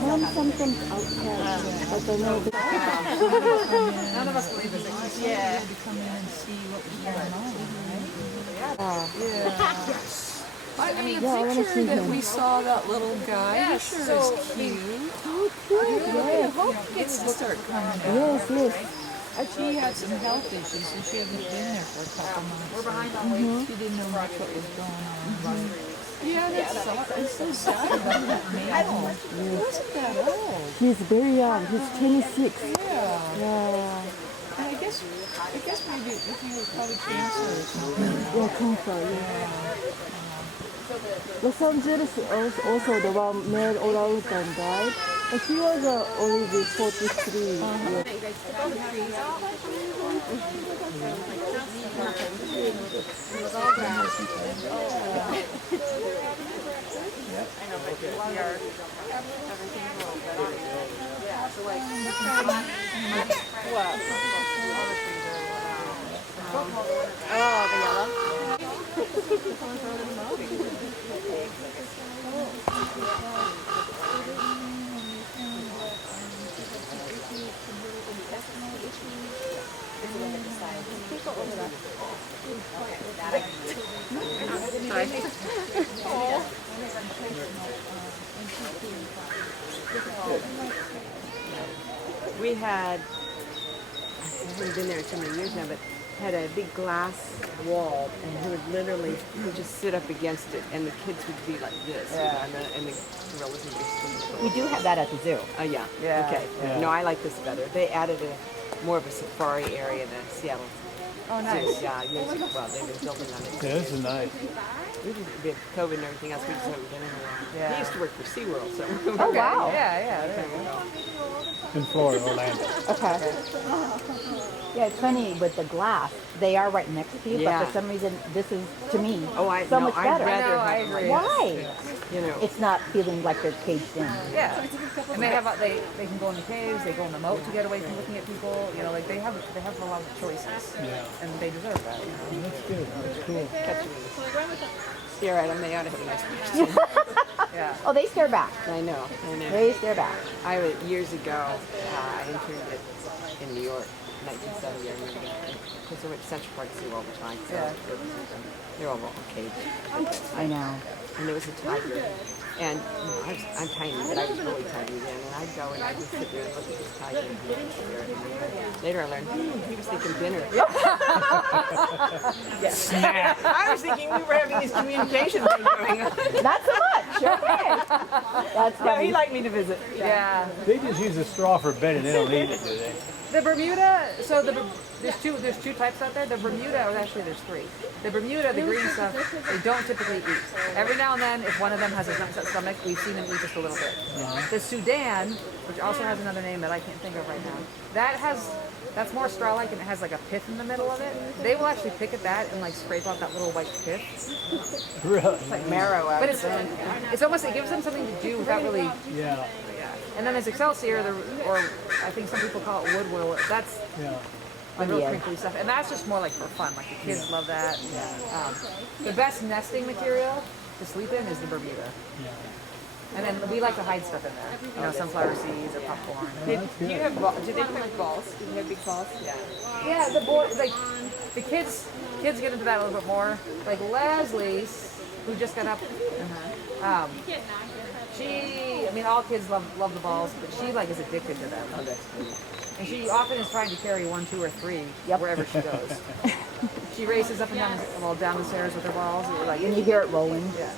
sometimes outside, but I know that. None of us believe this. Yeah. To come in and see what was going on, right? I mean, Yeah, I want to see That him. we saw that little guy. Yes, He sure so, is I mean, cute. Oh, cute, yes. Gets to start coming back. Yes, yes. She had some health issues, so she hadn't been there for a couple months. we're behind on weight. She didn't know much what was going on. Yeah, it's so sad about that man. He wasn't that old. He's very young. He's 26. Yeah. Yeah. And I guess maybe if he was probably cancer or something. Yeah, cancer, yeah. Los Angeles is also the one male orangutan died. But he was already 43. Yeah. Oh, the yellow. We had, I haven't been there in so many years now, but had a big glass wall, and he would literally just sit up against it, and the kids would be like this, and the gorillas would be sitting. We do have that at the zoo. Oh, yeah. Yeah. Okay. Yeah. No, I like this better. They added more of a safari area than Seattle. Oh, nice. Yeah, years ago. Well, they've been building on it. Yeah, this is nice. We did COVID and everything else. We just haven't been in a while. Yeah. He used to work for SeaWorld, so. Oh, wow. Yeah, there you go. In Florida, Orlando. Okay. Yeah, it's funny with the glass. They are right next to you, but Yeah. for some reason, this is, to me, Oh, I so no, much I'd better. rather I have agree. Why? you know. It's not feeling like they're caged in. Yeah, and they can go in the caves, they go in the moat to get away from looking at people. You know, like they have a lot of choices, Yeah. and they deserve that. You know? That's good. That's cool. Stare at them. They ought to have a nice question. Yeah. Oh, they stare back. I know. They stare back. I was years ago. I interned in New York, 1970. I remember because I went to Central Park Zoo all the time. So Yeah. they're all caged. I know. And there was a tiger. And you know, I'm tiny, but I was really tiny then. And I'd go and I'd just sit there and look at this tiger. And stare at him. Later I learned he was thinking dinner. Yes. I was thinking we were having this communication thing going on. Not so much. Okay. That's No, funny. he liked me to visit. Yeah. They just use a straw for bedding. They don't eat it, do they? The Bermuda, so there's two types out there. The Bermuda, or actually there's three. The Bermuda, the green stuff, they don't typically eat. Every now and then, if one of them has a upset stomach, we've seen them eat just a little bit. The Sudan, which also has another name that I can't think of right now, that's more straw-like and it has like a pith in the middle of it. They will actually pick at that and like scrape off that little white pith. Really? Like marrow out But of it. it's almost, it gives them something to do without really. Yeah. And then there's Excelsior, or I think some people call it woodwill. That's Yeah. the real crinkly stuff, and that's just more like for fun. Like the kids love that. The best nesting material to sleep in is the Bermuda, Yeah. and then we like to hide stuff in there. You know, sunflower seeds or popcorn. Did you have did they have balls? Did you have big balls? Yeah. Yeah, the boy, like the kids get into that a little bit more. Like Leslie, who just got up. I mean, all kids love the balls, but she like is addicted to them. And she often is trying to carry 1, 2, or 3 wherever she goes. She races up and down the stairs with her balls. And we're like, And you hear it rolling. yeah.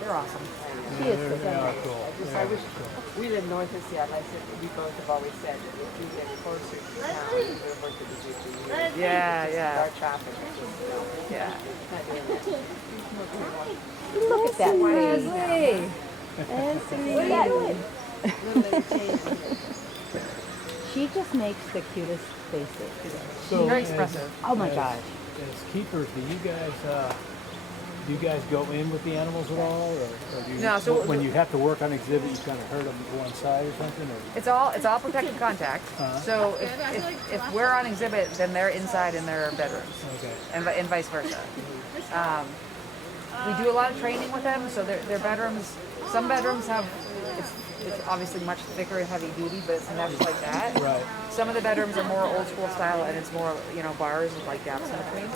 They're awesome. She is so They are funny. cool. I wish we live north of Seattle. I said we both have always said that if we get closer to town, we would work at the zoo for years. Yeah. Our traffic is just Yeah. not doing that. Look at that. Leslie. Look at that. She just makes the cutest faces. So, Very as- expressive. Oh my gosh. As keepers, do you guys go in with the animals at all, or do you, No, so- when you have to work on exhibit, you kind of herd them to one side or something? Or? It's all protected contact. So if we're on exhibit, then they're inside in their bedrooms, Okay. and vice versa. We do a lot of training with them, so their bedrooms. Some bedrooms have it's obviously much thicker and heavy duty, but it's never like that. Right. Some of the bedrooms are more old school style, and it's more bars with like gaps in between.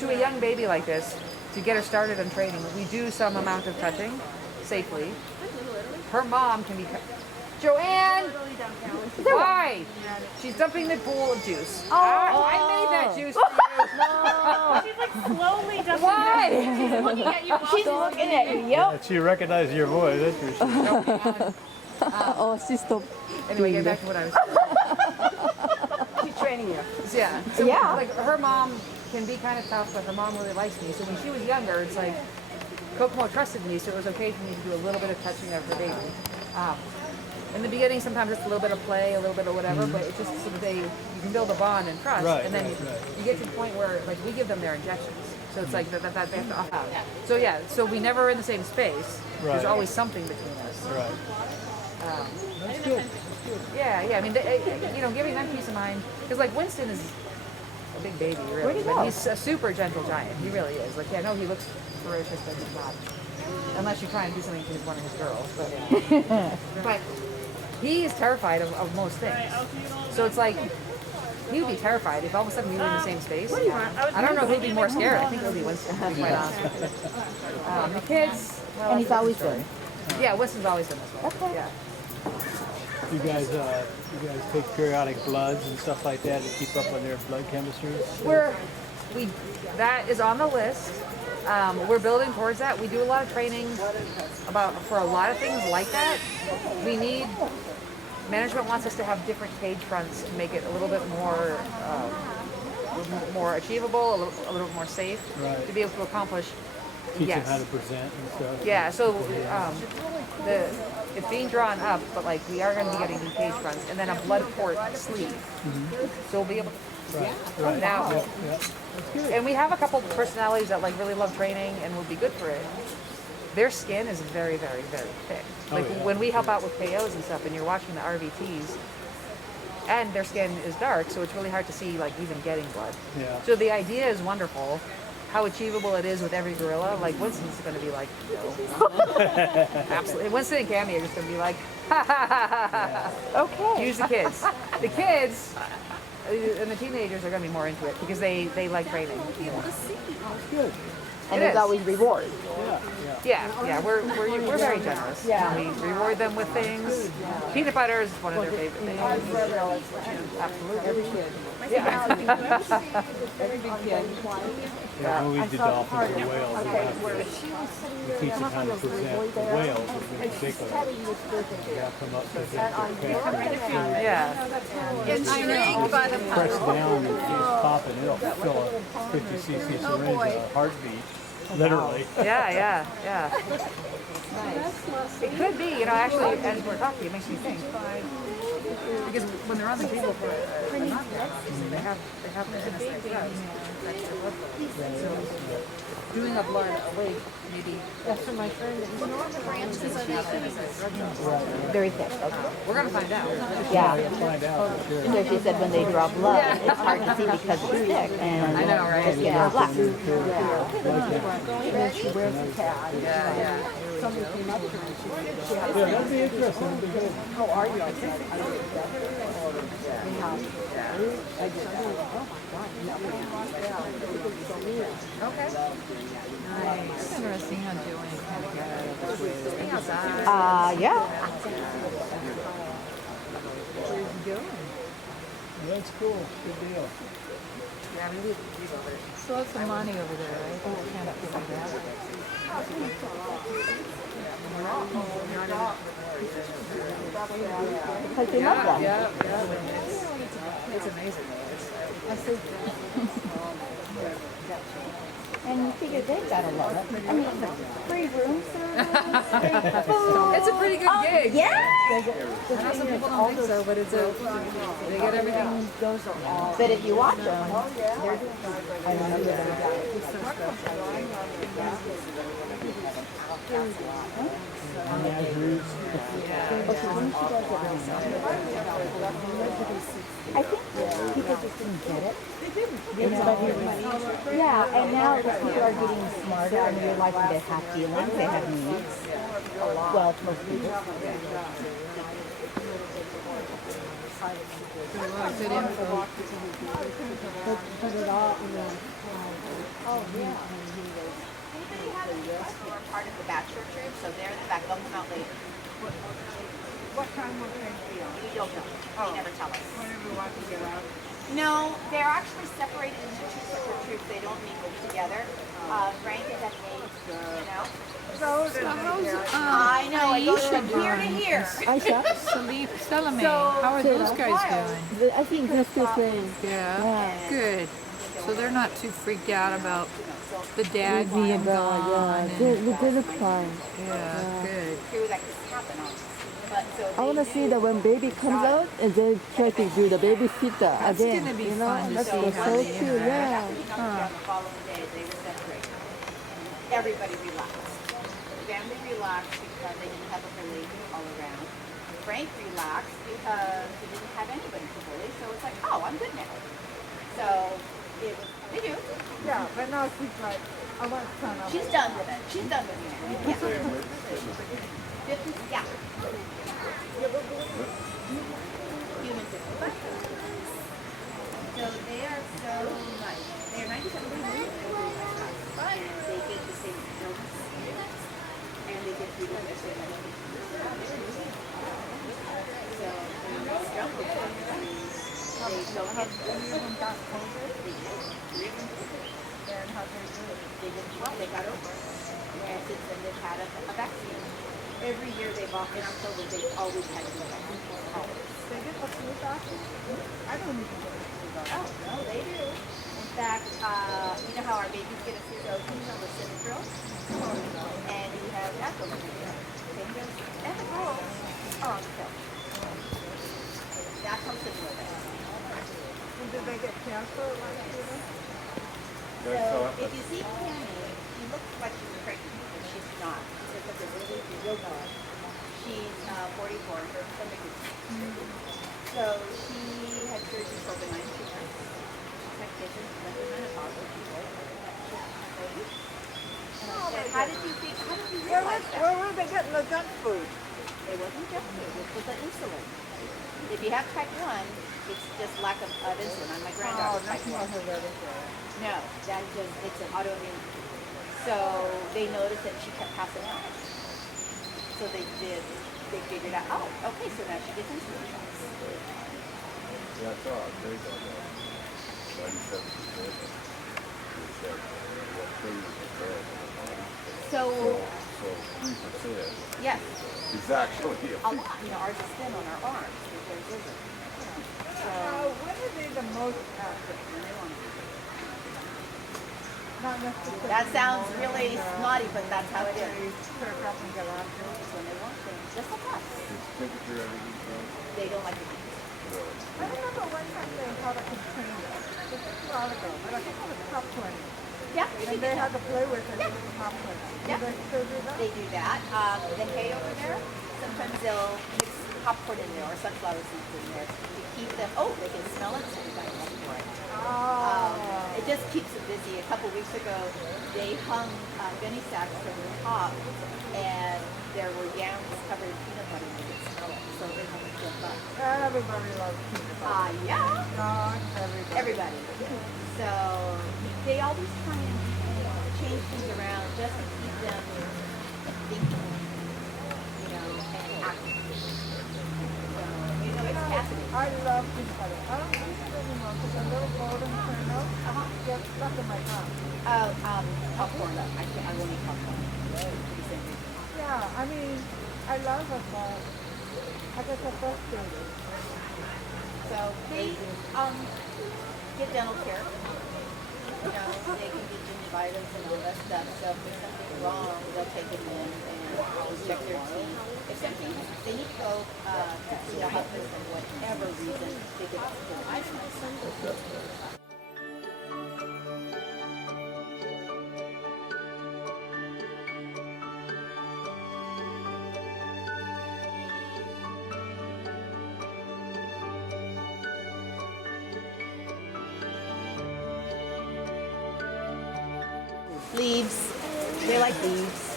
To a young baby like this, to get her started in training, we do some amount of touching safely. Her mom can be. Joanne! Why? She's dumping the bowl of juice. I made that juice for you. She's like slowly dumping. Why? She's looking at you. She's looking at you. Yeah, she recognized your voice, that's for sure. Oh, she stopped. Anyway, get back to what I was saying. She's training you. Yeah. So, Yeah. like, her mom can be kind of tough, but her mom really likes me. So when she was younger, it's like, Kokamo trusted me, so it was okay for me to do a little bit of touching of her baby. In the beginning, sometimes it's a little bit of play, a little bit of whatever, but it's just so that you can build a bond and trust, Right, and then right, you get to the point where, like, we give them their injections. So it's like that they have to opt out. So yeah, so we never are in the same space. Right. There's always something between us. Right. That's good. Yeah. I mean, giving them peace of mind, because like Winston is a big baby, really. Where'd he But go? he's a super gentle giant. He really is. Like, yeah, no, he looks ferocious, but he's not. Unless you're trying to do something to one of his girls. But he is terrified of most things. So it's like, he would be terrified if all of a sudden we were in the same space. I don't know who'd be more scared. I think it would be Winston, to be quite honest with you. The kids. Well, And he's always been. Yeah, Winston's always been this way. Okay. Yeah. You guys take periodic bloods and stuff like that to keep up on their blood chemistry? That is on the list. We're building towards that. We do a lot of training for a lot of things like that. Management wants us to have different cage fronts to make it a little bit more achievable, a little bit more safe, Right. to be able to accomplish. Teach Yes. them how to present and stuff? Yeah, so it's being drawn up, but like we are going to be getting new cage fronts and then a blood port sleeve. So we'll be able to. Right. Now, Yeah. and we have a couple of personalities that like really love training and would be good for it. Their skin is very, very, very thick. Like yeah. when we help out with KOs and stuff, and you're watching the RVTs, and their skin is dark, so it's really hard to see like even getting blood. Yeah. So the idea is wonderful. How achievable it is with every gorilla. Like Winston's going to be like, no. Absolutely. Winston and Cammy are just going to be like, ha ha ha ha ha. Okay. Use the kids. The kids and the teenagers are going to be more into it because they like training. Good. And It there's is. always reward. Yeah, we're very generous. Yeah. We reward them with things. Peanut butter is one of their favorite things. Absolutely. Every kid. Yeah. Every big kid. Yeah, when we did dolphins and whales, we teach them how to present the whales in particular. They have come up with their Yeah. Intrigued by the press down and just pop it. It'll fill a 50 cc syringe a heartbeat. Literally. Yeah. It could be, actually, as we're talking, it makes me think. Because when they're on the table for a knockout, they have to anesthetic drugs. So doing a blood awake, maybe. That's from my friend. Very thick. Okay. We're going to find out. Yeah. Find out for sure. So she said when they draw blood, it's hard to see because it's thick. And I know, right? the skin is black. And then she wears a tag. Yeah. Somebody came up to her and she said, Yeah, that'd be interesting. That'd be good. how are you? I said, I did that. I did that. Oh my God. Okay. It's interesting how Joanne kind of got out of the way. Being outside. Yeah. Where's he going? That's cool. Good deal. Yeah, I mean, we've over it. So that's Imani over there, right? Oh, can't figure that. Because they love them. Yeah. It's amazing. And you figure they've got to love it. I mean, free room service, free food. It's a pretty good gig. Yeah. I know some people don't think so, but they get everything. But if you watch them, they're I don't know that. menageries. I think people just didn't get it. You know? Yeah, and now people are getting smarter and realizing they have feelings, they have needs. Well, most people. Good info. We're part of the bachelor troop, so they're in the back. They'll come out later. What time will they be on? We don't know. They never tell us. Whenever we want to get out. No, they're actually separated into two separate troops. They don't mingle together. Frank is at the age, you know. So I know, it goes from here to here. Aisha, Salome, how are those guys doing? I think they're still playing. Yeah, good. So they're not too freaked out about the dad Yeah, being gone. they And, look fine. yeah, good. Here was like this happen on us. But so I want to see that when baby comes out and they try to do the babysitter That's again. gonna be you know, fun to that's see how so they cute. interact. Yeah. on the following day, they were separated. Everybody relaxed. Family relaxed because they didn't have a bully all around. Frank relaxed because he didn't have anybody to bully, so it's like, oh, I'm good now. So it was, they do. yeah, but now she's like, I want to turn off. She's done with it. She's done with it. Yeah. Yeah. Human tissue. So they are so nice. They are 97 days old. And they get the same illness. And they get treated the same way. So when they struggle, they don't get Everyone got COVID they and how they do it. did well. They got over it. And since then they've had a vaccine. Every year they've offered in October, they've always had a vaccine. Always. They get the flu vaccine? I don't even get the flu vaccine. Oh, no, they do. In fact, you know how our babies get a serotin of the Synodril? And you have that over there. Same goes. And the girls are on the pill. That's how similar they are. And did they get cancer like you? So if you see Tammy, she looks like she's pregnant, but she's not. She's like a real girl. She's 44. Her stomach is. So she had surgery for benign tumors. She's went through menopause. How did you think? How did you realize that? Where were they getting the junk food? It wasn't junk food. It was the insulin. If you have type 1, it's just lack of insulin. My granddaughter type 1. No, that just, it's an autoimmune. So they noticed that she kept passing out. So they figured out, oh, okay, so now she gets insulin shots. Yeah, I saw it. They got 97%. So, So 3% yes, is actually a lot. You know, ours is thin on our arms, but theirs isn't. When are they the most active? When they want to be. Not necessarily. That sounds really snotty, but that's how it is. Perk up and get after it. It's when they want things, just like us. Is temperature everything goes? They don't like to eat. I remember one time they had a container. This was a while ago, but I think it was popcorn. Yeah, you And can they get had that. to play with it with popcorn. Yeah. Do they still do that? They do that. The hay over there, sometimes they'll mix popcorn in there or sunflower seeds in there to keep them. Oh, they can smell it, so they got to look for it. It just keeps them busy. A couple weeks ago, they hung Benny sacks from the top, and there were yams covered in peanut butter, and they could smell it. So they hung it just up. Everybody loves peanut butter. Yeah, Dogs, everybody. everybody. So they always try and change things around just to keep them thinking, you know, and acting. So, you know, it's Cassidy. I love peanut butter. I don't use it anymore because a little golden kernel gets stuck in my mouth. Popcorn. I won't eat popcorn. Pretty simple. Yeah, I mean, I love it, but I get so frustrated. So they get dental care. You know, they can get gingivitis and all that stuff. So if there's something wrong, they'll take them in and check their teeth. If something, they need to go to see a husband for whatever reason they get gingivitis. They like leaves.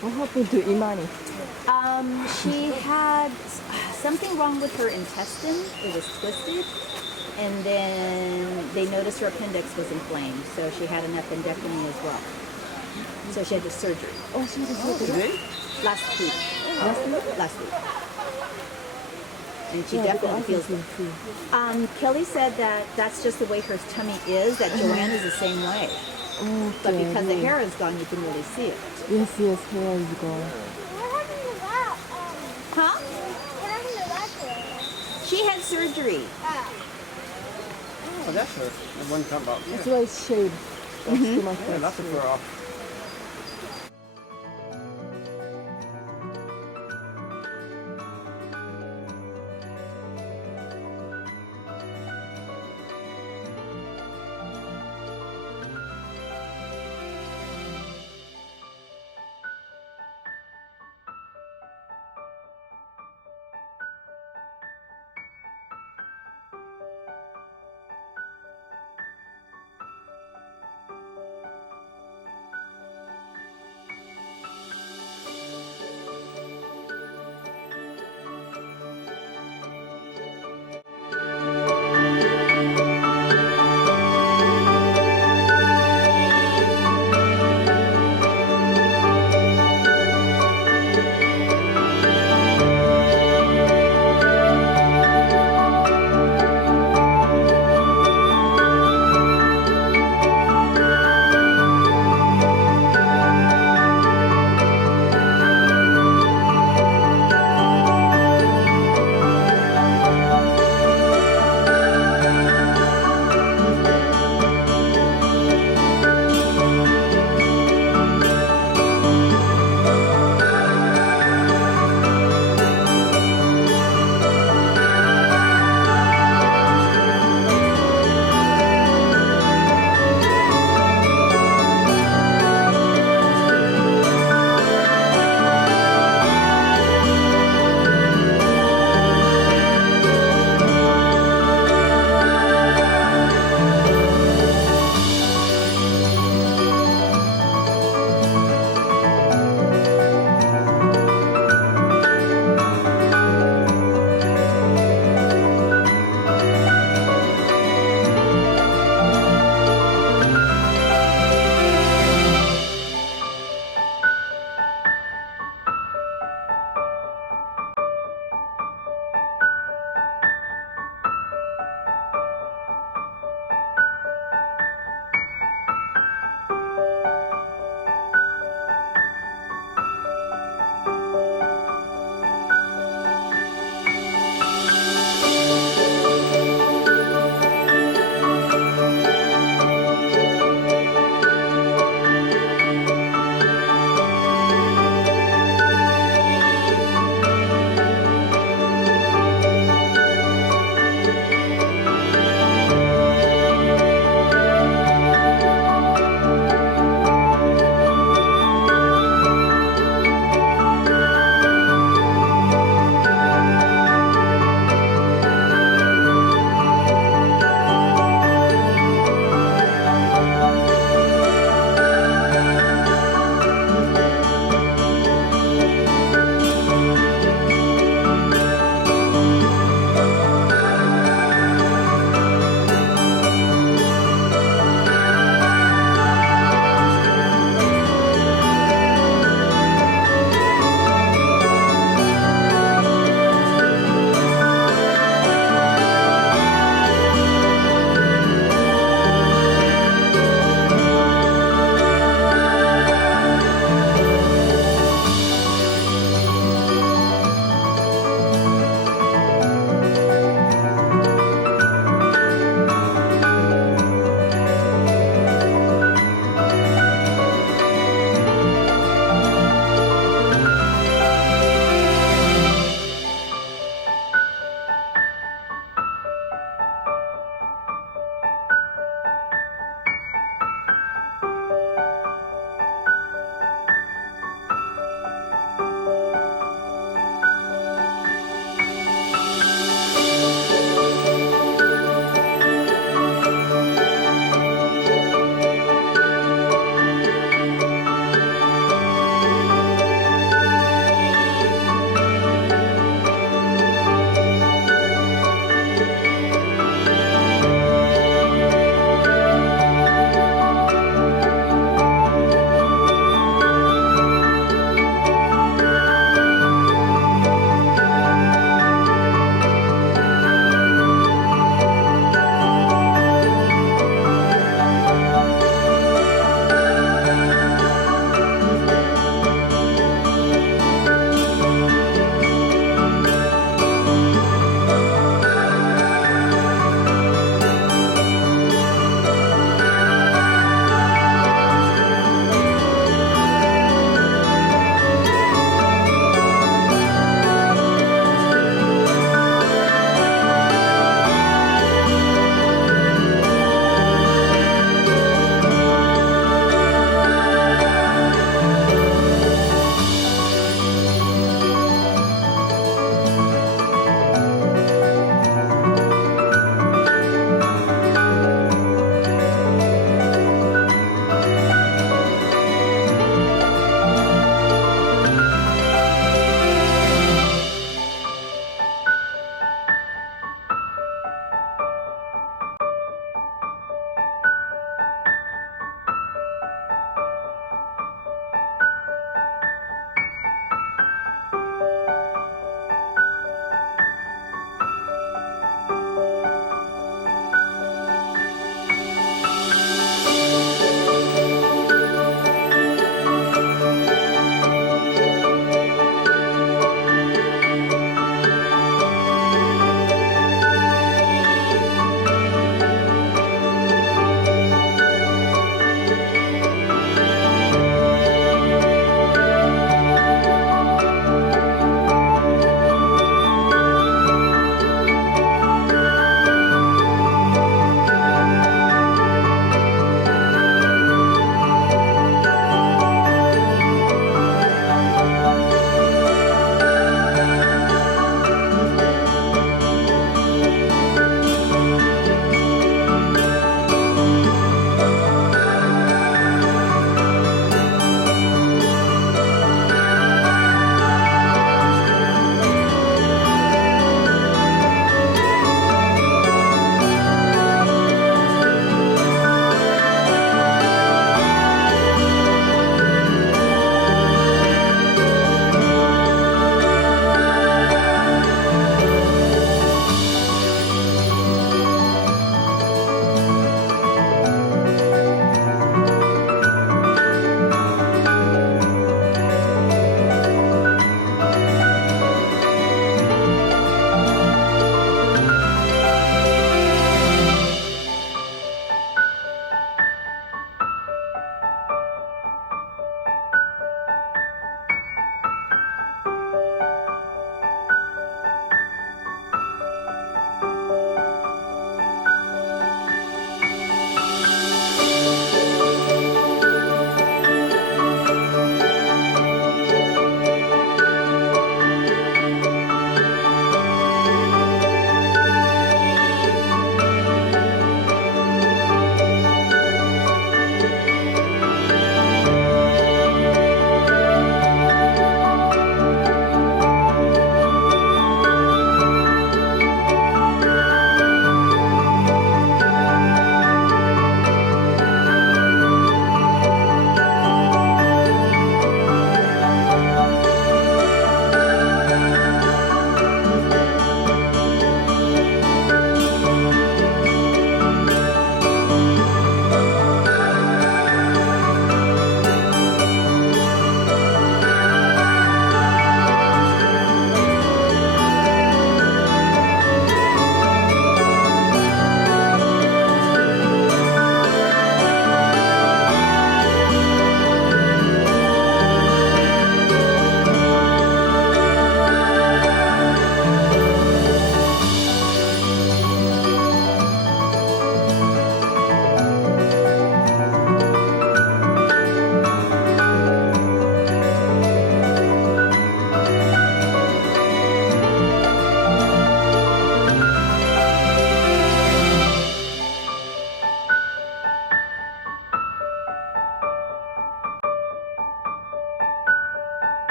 What happened to Imani? She had something wrong with her intestine. It was twisted. And then they noticed her appendix was inflamed. So she had an appendectomy as well. So she had the surgery. Oh, she was surgery? Last week. Last week. And she definitely feels. Kelly said that that's just the way her tummy is, that Joanne is the same way. But because the hair is gone, you can really see it. Yes, hair is gone. Huh? She had surgery. Oh, that's her. The one talking about. That's why it's shaved. Yeah, that's a fur off.